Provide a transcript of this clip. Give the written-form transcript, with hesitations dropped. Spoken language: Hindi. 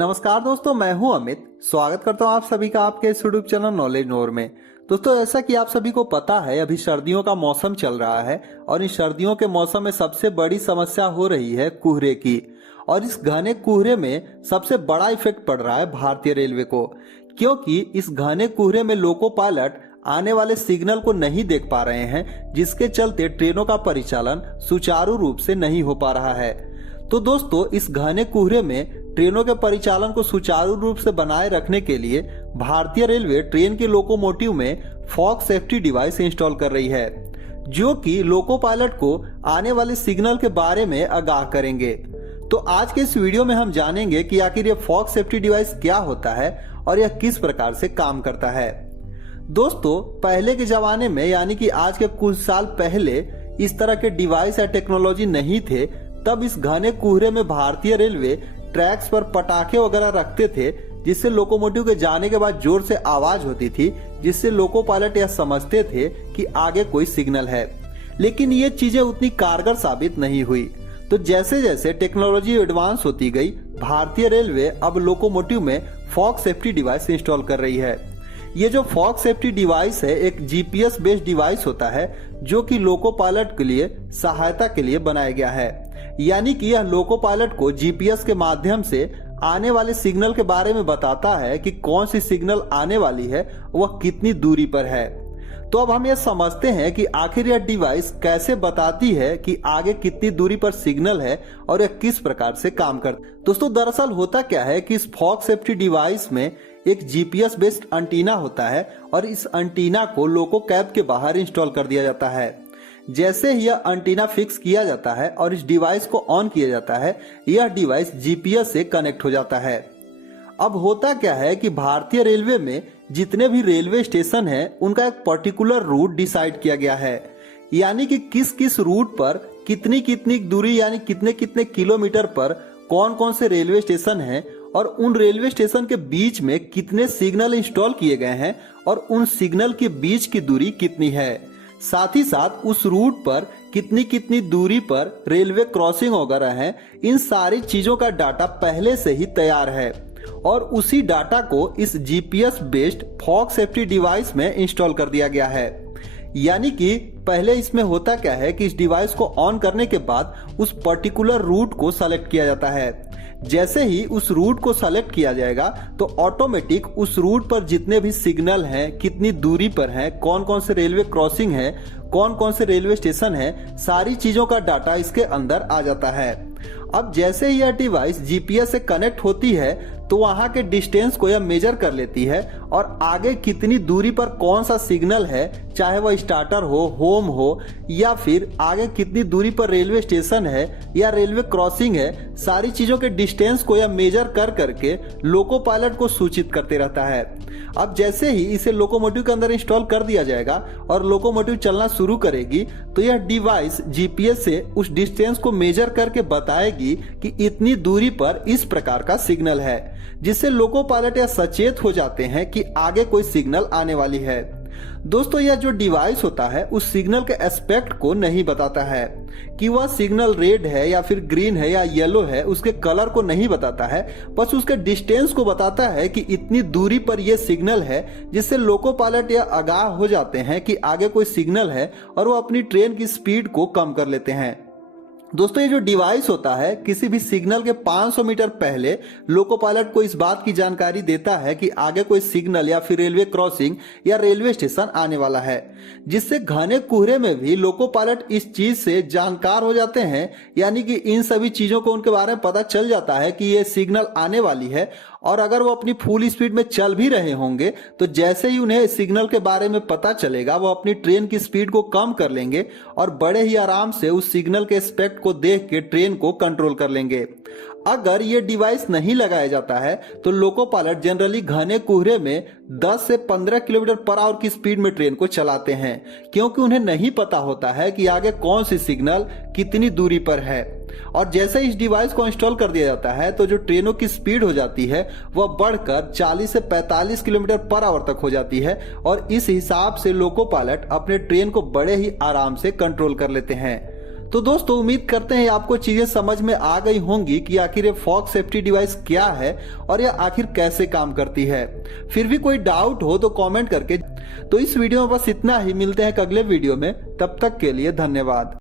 नमस्कार दोस्तों, मैं हूं अमित। स्वागत करता हूं आप सभी का आपके इस यूट्यूब चैनल नॉलेज नोर में। दोस्तों, ऐसा कि आप सभी को पता है, अभी सर्दियों का मौसम चल रहा है और इन सर्दियों के मौसम में सबसे बड़ी समस्या हो रही है कोहरे की। और इस घने कोहरे में सबसे बड़ा इफेक्ट पड़ रहा है भारतीय रेलवे को, क्योंकि इस घने कोहरे में लोको पायलट आने वाले सिग्नल को नहीं देख पा रहे हैं, जिसके चलते ट्रेनों का परिचालन सुचारू रूप से नहीं हो पा रहा है। तो दोस्तों, इस घने कोहरे में ट्रेनों के परिचालन को सुचारू रूप से बनाए रखने के लिए भारतीय रेलवे ट्रेन के लोकोमोटिव में फॉग सेफ्टी डिवाइस इंस्टॉल कर रही है, जो कि लोको पायलट को आने वाले सिग्नल के बारे में आगाह करेंगे। तो आज के इस वीडियो में हम जानेंगे कि आखिर ये फॉग सेफ्टी डिवाइस क्या होता है और यह किस प्रकार से काम करता है। दोस्तों, पहले के जमाने में, यानी कि आज के कुछ साल पहले, इस तरह के डिवाइस या टेक्नोलॉजी नहीं थे। तब इस घने कोहरे में भारतीय रेलवे ट्रैक्स पर पटाखे वगैरह रखते थे, जिससे लोकोमोटिव के जाने के बाद जोर से आवाज होती थी, जिससे लोको पायलट यह समझते थे कि आगे कोई सिग्नल है। लेकिन ये चीजें उतनी कारगर साबित नहीं हुई। तो जैसे जैसे टेक्नोलॉजी एडवांस होती गई, भारतीय रेलवे अब लोकोमोटिव में फॉग सेफ्टी डिवाइस इंस्टॉल कर रही है। ये जो फॉग सेफ्टी डिवाइस है, एक जीपीएस बेस्ड डिवाइस होता है, जो कि लोको पायलट के लिए सहायता के लिए बनाया गया है। यानी कि यह लोको पायलट को जीपीएस के माध्यम से आने वाले सिग्नल के बारे में बताता है कि कौन सी सिग्नल आने वाली है, वह कितनी दूरी पर है। तो अब हम यह समझते हैं कि आखिर यह डिवाइस कैसे बताती है कि आगे कितनी दूरी पर सिग्नल है और यह किस प्रकार से काम करता है। दोस्तों, दरअसल होता क्या है कि इस फॉग सेफ्टी डिवाइस में एक जीपीएस बेस्ड एंटीना होता है और इस एंटीना को लोको कैब के बाहर इंस्टॉल कर दिया जाता है। जैसे ही यह एंटीना फिक्स किया जाता है और इस डिवाइस को ऑन किया जाता है, यह डिवाइस जीपीएस से कनेक्ट हो जाता है। अब होता क्या है कि भारतीय रेलवे में जितने भी रेलवे स्टेशन हैं, उनका एक पर्टिकुलर रूट डिसाइड किया गया है, यानी कि किस किस रूट पर कितनी कितनी दूरी, यानी कितने कितने किलोमीटर पर कौन कौन से रेलवे स्टेशन हैं और उन रेलवे स्टेशन के बीच में कितने सिग्नल इंस्टॉल किए गए हैं और उन सिग्नल के बीच की दूरी कितनी है। साथ ही साथ उस रूट पर कितनी कितनी दूरी पर रेलवे क्रॉसिंग वगैरह है। इन सारी चीजों का डाटा पहले से ही तैयार है और उसी डाटा को इस GPS based fog safety device में इंस्टॉल कर दिया गया है। यानी कि पहले इसमें होता क्या है कि इस डिवाइस को ऑन करने के बाद उस पर्टिकुलर रूट को सेलेक्ट किया जाता है। जैसे ही उस रूट को सेलेक्ट किया जाएगा तो ऑटोमेटिक उस रूट पर जितने भी सिग्नल हैं, कितनी दूरी पर हैं, कौन कौन से रेलवे क्रॉसिंग है, कौन कौन से रेलवे स्टेशन है, सारी चीजों का डाटा इसके अंदर आ जाता है। अब जैसे ही यह डिवाइस जीपीएस से कनेक्ट होती है तो वहां के डिस्टेंस को यह मेजर कर लेती है और आगे कितनी दूरी पर कौन सा सिग्नल है, चाहे वह स्टार्टर हो, होम हो, या फिर आगे कितनी दूरी पर रेलवे स्टेशन है या रेलवे क्रॉसिंग है, सारी चीजों के डिस्टेंस को यह मेजर कर करके लोको पायलट को सूचित करते रहता है। अब जैसे ही इसे लोकोमोटिव के अंदर इंस्टॉल कर दिया जाएगा और लोकोमोटिव चलना शुरू करेगी, तो यह डिवाइस जीपीएस से उस डिस्टेंस को मेजर करके बताएगी कि इतनी दूरी पर इस प्रकार का सिग्नल है, जिससे लोको पायलट यह सचेत हो जाते हैं कि आगे कोई सिग्नल आने वाली है। दोस्तों, यह जो डिवाइस होता है उस सिग्नल के एस्पेक्ट को नहीं बताता है कि वह सिग्नल रेड है या फिर ग्रीन है या येलो है, उसके कलर को नहीं बताता है, बस उसके डिस्टेंस को बताता है कि इतनी दूरी पर यह सिग्नल है, जिससे लोको पायलट यह आगाह हो जाते हैं कि आगे कोई सिग्नल है और वो अपनी ट्रेन की स्पीड को कम कर लेते हैं। दोस्तों, ये जो डिवाइस होता है किसी भी सिग्नल के 500 मीटर पहले लोको पायलट को इस बात की जानकारी देता है कि आगे कोई सिग्नल या फिर रेलवे क्रॉसिंग या रेलवे स्टेशन आने वाला है, जिससे घने कोहरे में भी लोको पायलट इस चीज से जानकार हो जाते हैं। यानी कि इन सभी चीजों को उनके बारे में पता चल जाता है कि ये सिग्नल आने वाली है और अगर वो अपनी फुल स्पीड में चल भी रहे होंगे तो जैसे ही उन्हें सिग्नल के बारे में पता चलेगा, वो अपनी ट्रेन की स्पीड को कम कर लेंगे और बड़े ही आराम से उस सिग्नल के एस्पेक्ट को देख के ट्रेन को कंट्रोल कर लेंगे। अगर ये डिवाइस नहीं लगाया जाता है तो लोको पायलट जनरली घने कोहरे में 10 से 15 किलोमीटर पर आवर की स्पीड में ट्रेन को चलाते हैं, क्योंकि उन्हें नहीं पता होता है कि आगे कौन सी सिग्नल कितनी दूरी पर है। और जैसे इस डिवाइस को इंस्टॉल कर दिया जाता है तो जो ट्रेनों की स्पीड हो जाती है वह बढ़कर 40 से 45 किलोमीटर पर आवर तक हो जाती है और इस हिसाब से लोको पायलट अपने ट्रेन को बड़े ही आराम से कंट्रोल कर लेते हैं। तो दोस्तों उम्मीद करते हैं आपको चीजें समझ में आ गई होंगी कि आखिर ये फॉग सेफ्टी डिवाइस क्या है और यह आखिर कैसे काम करती है। फिर भी कोई डाउट हो तो कमेंट करके। तो इस वीडियो में बस इतना ही, मिलते हैं अगले वीडियो में, तब तक के लिए धन्यवाद।